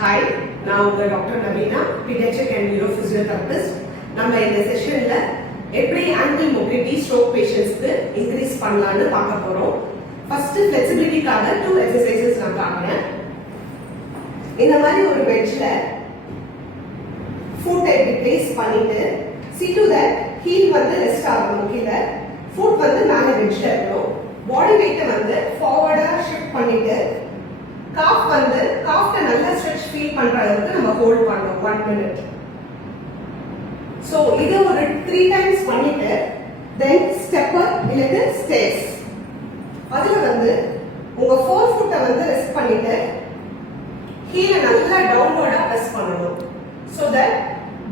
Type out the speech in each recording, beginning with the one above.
Hi, நான் உங்க doctor Naveena, pediatric and neurophysiotherapist. நம்ம இந்த செஷன்ல எப்படி ankle mobility stroke patientsக்கு increase பண்ணலாம்னு பார்க்க போறோம். ஃபர்ஸ்ட் flexibilityக்காக 2 exercises நான் காட்டுறேன். இந்த மாதிரி ஒரு பெஞ்ச்ல foot இப்படி place பண்ணிட்டு see to that heel வந்து ரெஸ்ட் ஆகணும் கீழே, foot வந்து மேல பெஞ்ச்ல இருக்கணும். பாடி weight வந்து ஃபார்வர்டா ஷிஃப்ட் பண்ணிட்டு calf வந்து calf நல்லா stretch feel பண்ற அளவுக்கு நம்ம ஹோல்ட் பண்ணணும் 1 minute. So இத ஒரு 3 times பண்ணிட்டு then step up இல்லது stairs. அதுல வந்து உங்க 4 foot வந்து ரெஸ்ட் பண்ணிட்டு heel நல்லா டவுன்வர்டா பிரஸ் பண்ணணும். So that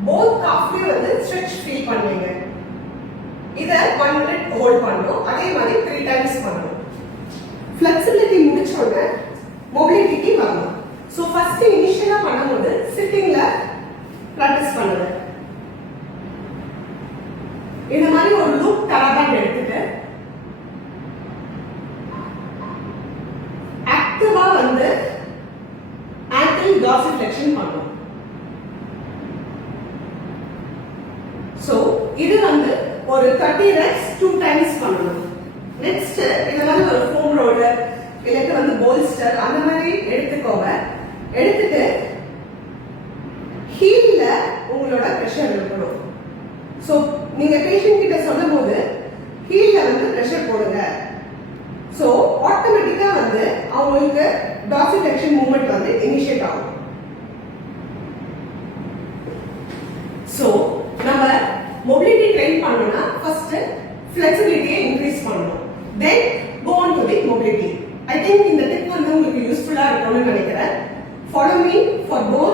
both calfலயும் வந்து stretch feel பண்ணுவீங்க. இத 1 minute ஹோல்ட் பண்ணணும். அதே மாதிரி 3 times பண்ணணும். Flexibility முடிச்ச உடனே mobility வரணும். So first initially பண்ணும்போது sittingல practice பண்ணுங்க. இந்த மாதிரி ஒரு loop டராபேண்ட் எடுத்துட்டு ஆக்டிவா வந்து ankle dorsiflexion பண்ணணும். So இது வந்து ஒரு 30 reps 2 times பண்ணணும். Next இந்த மாதிரி ஒரு foam roller இல்லைக்கு வந்து போல்ஸ்டர் அந்த மாதிரி எடுத்துக்கோங்க. எடுத்துட்டு ஹீல்ல உங்களோட பிரஷர் இருக்கணும். சோ நீங்க பேஷண்ட் கிட்ட சொல்லும்போது ஹீல்ல வந்து பிரஷர் போடுங்க. சோ ஆட்டோமேட்டிக்கா வந்து அவங்களுக்கு டார்சிஃப்ளெக்ஷன் மூவ்மெண்ட் வந்து இனிஷியேட் ஆகும். சோ நம்ம மொபிலிட்டி ட்ரெயின் பண்ணனும்னா ஃபர்ஸ்ட் flexibility இன்க்ரீஸ் பண்ணனும். then go on to the mobility. I think இந்த டிப் வந்து உங்களுக்கு யூஸ்ஃபுல்லா இருக்கும்னு நினைக்கிறேன். Follow me for more